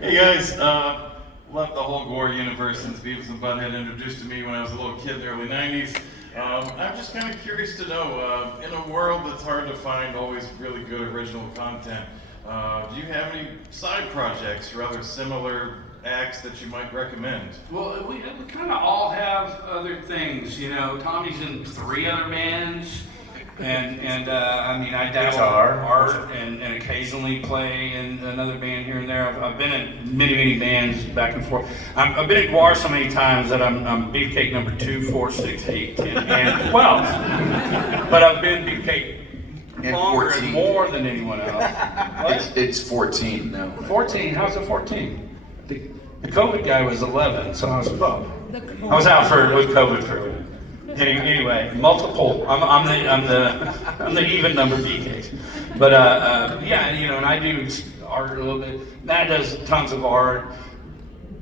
Hey guys, love the whole Gwar universe since Beavis and Butthead introduced to me when I was a little kid in the early 90s. I'm just kind of curious to know, in a world that's hard to find always really good original content, Do you have any side projects or other similar acts that you might recommend? Well, we kind of all have other things, you know. Tommy's in 3 other bands, and I mean, I dabble in art and occasionally play in another band here and there. I've been in many bands back and forth. I've been in Gwar so many times that I'm Beefcake number 2, 4, 6, 8, 10, and 12. But I've been Beefcake And longer 14. and more than anyone else. What? It's 14 now. 14? How's it 14? The COVID guy was 11, so I was 12. I was out with COVID for anyway. Multiple. I'm the even number BKs. But yeah, you know, and I do art a little bit. Matt does tons of art.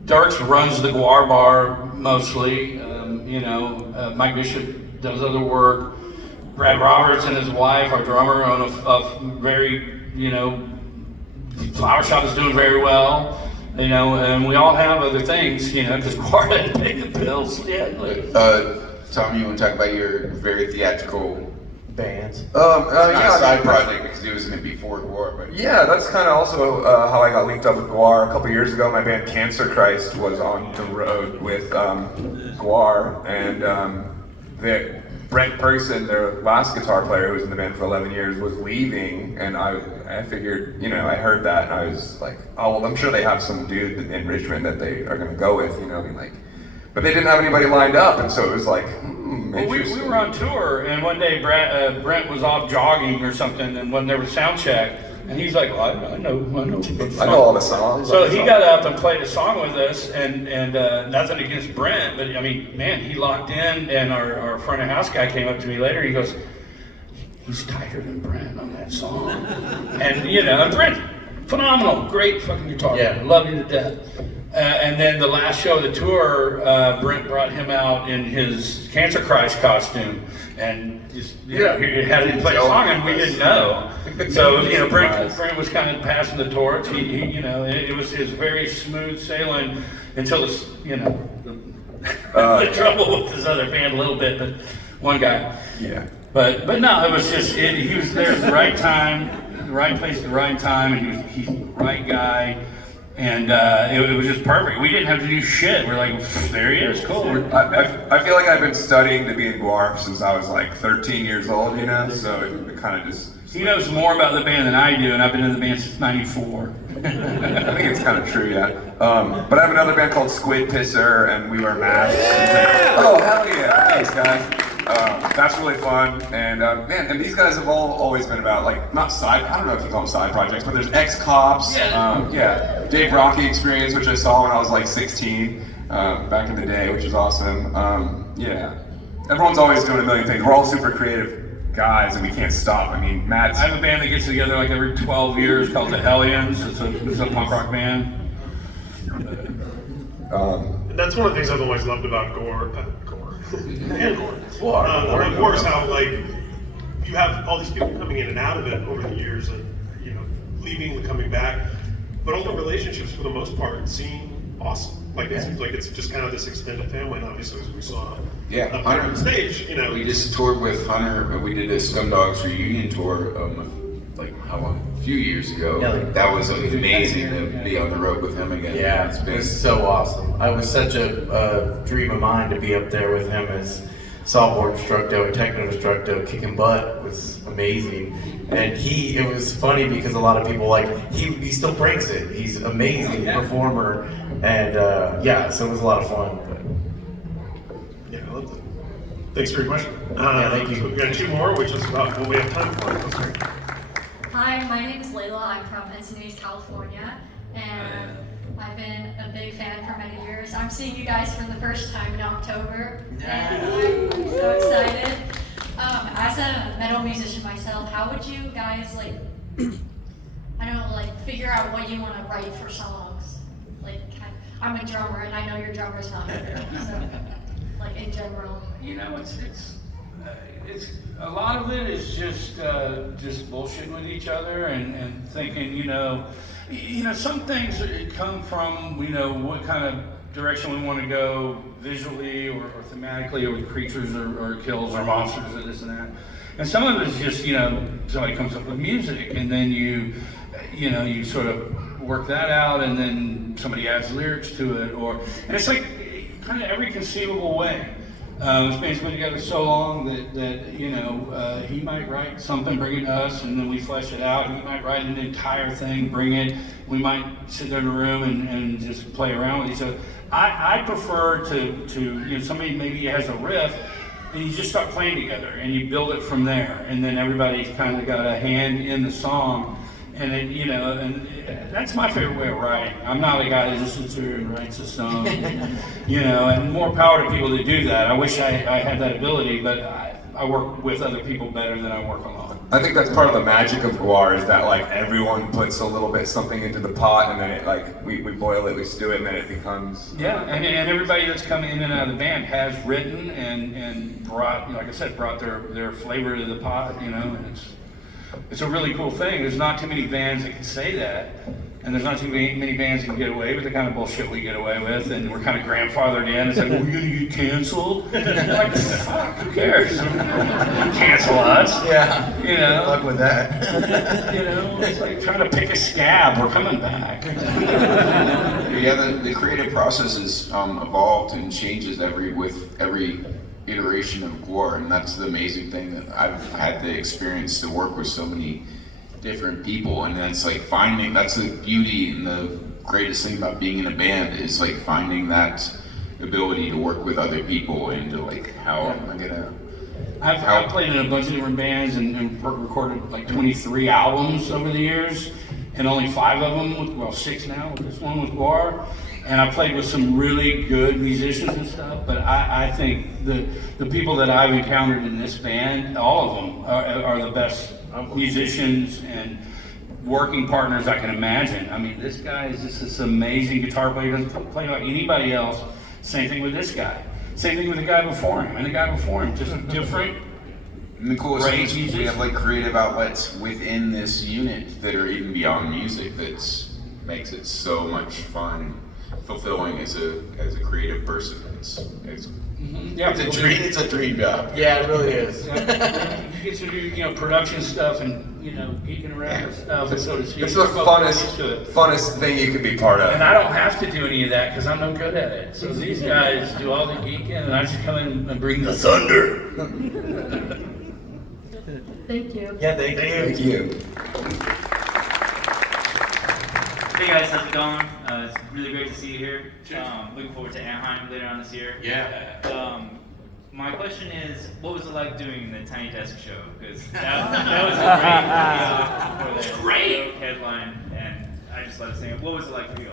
Dirks runs the Gwar bar mostly. You know, Mike Bishop does other work. Brad Roberts and his wife, our drummer, on a very, you know, flower shop is doing very well. You know, and we all have other things, you know, because Gwar didn't pay the bills yet. Tommy, you want to talk about your very theatrical bands? It's not Yeah, a side project because he was in it before Gwar, but Yeah, that's kind of also how I got linked up with Gwar. A couple years ago, my band Cancer Christ was on the road with Gwar, and Brent Person, their last guitar player who was in the band for 11 years, was leaving, and I figured, you know, I heard that, and I was like, oh, well, I'm sure they have some dude in Richmond that they are going to go with, you know, and like, but they didn't have anybody lined up, and so it was like, Well, we were on tour, and one day Brent was off jogging or something, and when there was sound check, and he's like, well, I know all the songs. So he got up and played a song with us, and nothing against Brent, but I mean, man, he locked in, and our front of house guy came up to me later, he goes, he's tighter than Brent on that song. And you know, and Brent, phenomenal, great fucking guitar, yeah, love you to death. And then the last show of the tour, Brent brought him out in his Cancer Christ costume, and just, you know, he had him play a song, and we didn't know. So you know, Brent was kind of passing the torch. He you know, it was very smooth sailing until this, you know, the trouble with his other band a little bit, but one guy. Yeah. But no, it was just he was there at the right time, the right place at the right time, and he's the right guy. And it was just perfect. We didn't have to do shit. We're like, there he is, cool. I feel like I've been studying to be in Gwar since I was like 13 years old, you know, so it kind of just... He knows more about the band than I do, and I've been in the band since '94. I think it's kind of true, yeah. But I have another band called Squid Pisser, and we wear masks. Yeah! Oh, hell yeah. Thanks, guys. That's really fun, and man, and these guys have always been about, like, not side, I don't know if you call them side projects, but there's ex-cops, yeah, Dave Rocky Experience, which I saw when I was like 16, back in the day, which is awesome. Yeah, everyone's always doing a million things. We're all super creative guys, and we can't stop. I mean, Matt's... I have a band that gets together like every 12 years called the Hellions. It's a punk rock band. And that's one of the things I've always loved about Gwar. Gwar is how, like, you have all these people coming in and out of it over the years, and you know, leaving and coming back, but all the relationships for the most part seem awesome. Like it seems like it's just kind of this extended family, and obviously as we saw up there on the stage, you know. We just toured with Hunter. We did a Scumdogs reunion tour, like how long? A few years ago. Yeah, like, that was amazing to be on the road with him again. Yeah, it was so awesome. It was such a dream of mine to be up there with him as softboard instructor, techno instructor, kicking butt. Was amazing. And it was funny because a lot of people, like, he still breaks it. He's an amazing performer, and yeah, so it was a lot of fun. Yeah, I love that. Thanks for your question. Yeah, thank you. So we've got 2 more, which is about what we have time for. Okay. Hi, my name is Layla. I'm from Encinitas, California, and I've been a big fan for many years. I'm seeing you guys for the first time in October, and I'm so excited. As a metal musician myself, how would you guys, like, I don't know, like, figure out what you want to write for songs? Like, I'm a drummer, and I know your drummer's not here, so, like, in general. You know, it's a lot of it is just bullshitting with each other and thinking, you know, some things come from, you know, what kind of direction we want to go visually or thematically, or with creatures or kills or monsters or this and that. And some of it is just, you know, somebody comes up with music, and then you you sort of work that out, and then somebody adds lyrics to it, and it's like kind of every conceivable way. This band's been together so long that he might write something, bring it to us, and then we flesh it out. He might write an entire thing, bring it. We might sit there in a room and just play around with each other. I prefer to somebody maybe has a riff, and you just start playing together, and you build it from there, and then everybody's kind of got a hand in the song. And and that's my favorite way of writing. I'm not a guy that just sits here and writes a song, and more power to people that do that. I wish I had that ability, but I work with other people better than I work alone. I think that's part of the magic of Gwar, is that like everyone puts a little bit something into the pot, and then it we boil it, we stew it, and then it becomes... Yeah, and everybody that's come in and out of the band has written and brought, like I said, brought their flavor to the pot, and it's a really cool thing. There's not too many bands that can say that, and there's not too many bands that can get away with the kind of bullshit we get away with, and we're kind of grandfathered in. It's like, we're gonna get canceled? Like, fuck, who cares? Cancel us. Yeah. Good luck with that. It's like trying to pick a scab. We're coming back. Yeah, the creative process has evolved and changes with every iteration of Gwar, and that's the amazing thing that I've had the experience to work with so many different people, and that's like that's the beauty and the greatest thing about being in a band is like finding that ability to work with other people and to like how am I gonna... I've played in a bunch of different bands and recorded like 23 albums over the years, and only 5 of them, 6 now, this one with Gwar. And I played with some really good musicians and stuff, but I think the people that I've encountered in this band, all of them are the best musicians and working partners I can imagine. I mean, this guy is just this amazing guitar player. He doesn't play like anybody else. Same thing with this guy. Same thing with the guy before him and the guy before him. Just different. And the coolest thing is we have like creative outlets within this unit that are even beyond music that makes it so much fun. Fulfilling as a creative person. It's a dream job. Yeah, it really is. You get to do production stuff and geeking around with stuff. It's the funnest thing you could be part of. And I don't have to do any of that because I'm no good at it. So these guys do all the geeking, and I just come in and bring the thunder. Thank you. Yeah, thank you. Thank you. Hey guys, how's it going? It's really great to see you here. Looking forward to Anaheim later on this year. Yeah. My question is, what was it like doing the Tiny Desk show? Because that was a great headline, and I just love seeing it. What was it like for you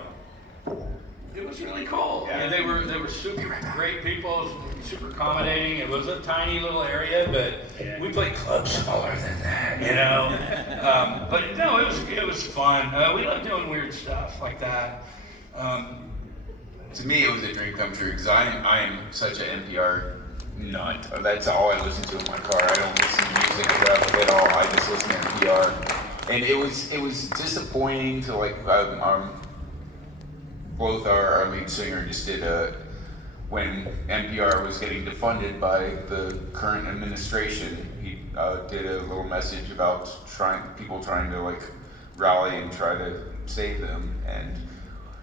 all? It was really cool. Yeah, they were super great people, super accommodating. It was a tiny little area, but we played clubs smaller than that, but no, it was fun. We love doing weird stuff like that. To me, it was a dream come true because I am such an NPR nut. That's all I listen to in my car. I don't listen to music at all. I just listen to NPR, and it was disappointing to like both our lead singer just did when NPR was getting defunded by the current administration, he did a little message about people trying to like rally and try to save them, and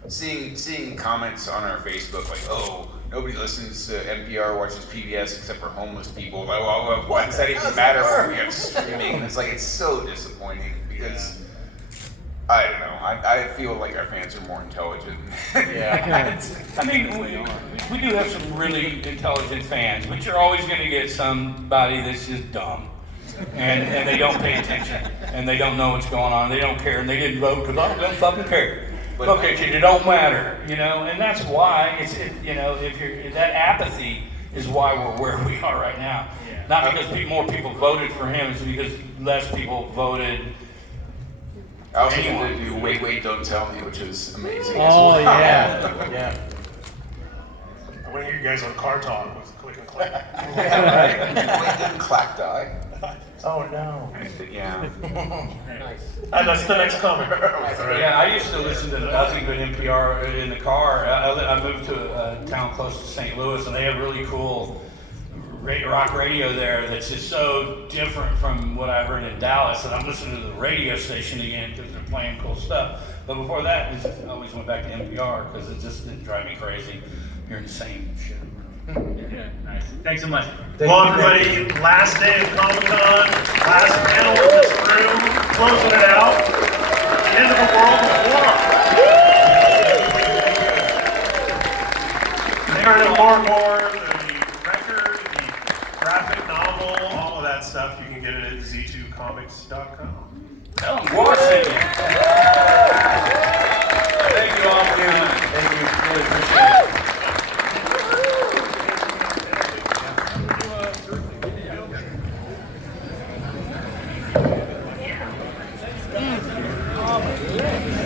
seeing comments on our Facebook like, oh, nobody listens to NPR, watches PBS except for homeless people. Like, well, what does that even matter when we have streaming? And it's like, it's so disappointing because I don't know. I feel like our fans are more intelligent. Yeah. I mean, we do have some really intelligent fans, but you're always going to get somebody that's just dumb. And they don't pay attention. And they don't know what's going on. They don't care. And they didn't vote because I don't fucking care. Okay, kid, it don't matter, And that's why that apathy is why we're where we are right now. Yeah. Not because more people voted for him, it's because less people voted. I also had to do Wait, Wait, Don't Tell Me, which is amazing. Oh, yeah. I want to hear you guys on Car Talk with Click and Clack. Wait, didn't Clack die? Oh, no. Yeah. Nice. And that's the next comment. Yeah, I used to listen to nothing but NPR in the car. I moved to a town close to St. Louis, and they have really cool rock radio there that's just so different from what I heard in Dallas, and I'm listening to the radio station again because they're playing cool stuff. But before that, I always went back to NPR because it just didn't drive me crazy. You're insane shit. Yeah, nice. Thanks so much. Well, everybody, last day of Comic-Con, last panel in this room, closing it out. End of the world of war. Gor-Gor, the record, the graphic novel, all of that stuff, you can get it at z2comics.com. Tell them Gwar sent you. Thank you all for coming. Thank you. Really appreciate it.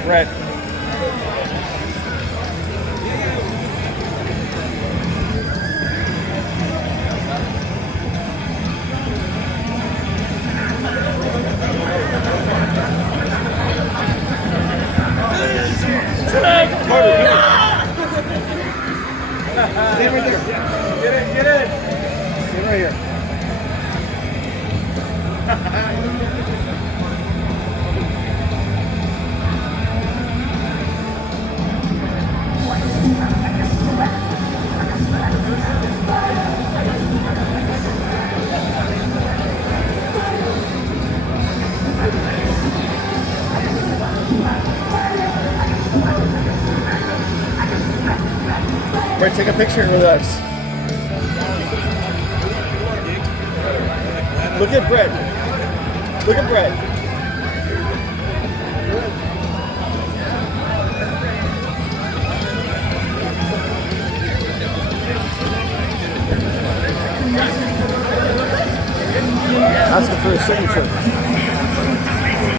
Brett. Stay right there. Get in. Stay right here. Brett, take a picture with us. Look at Brett. Look at Brett. Ask him for his signature.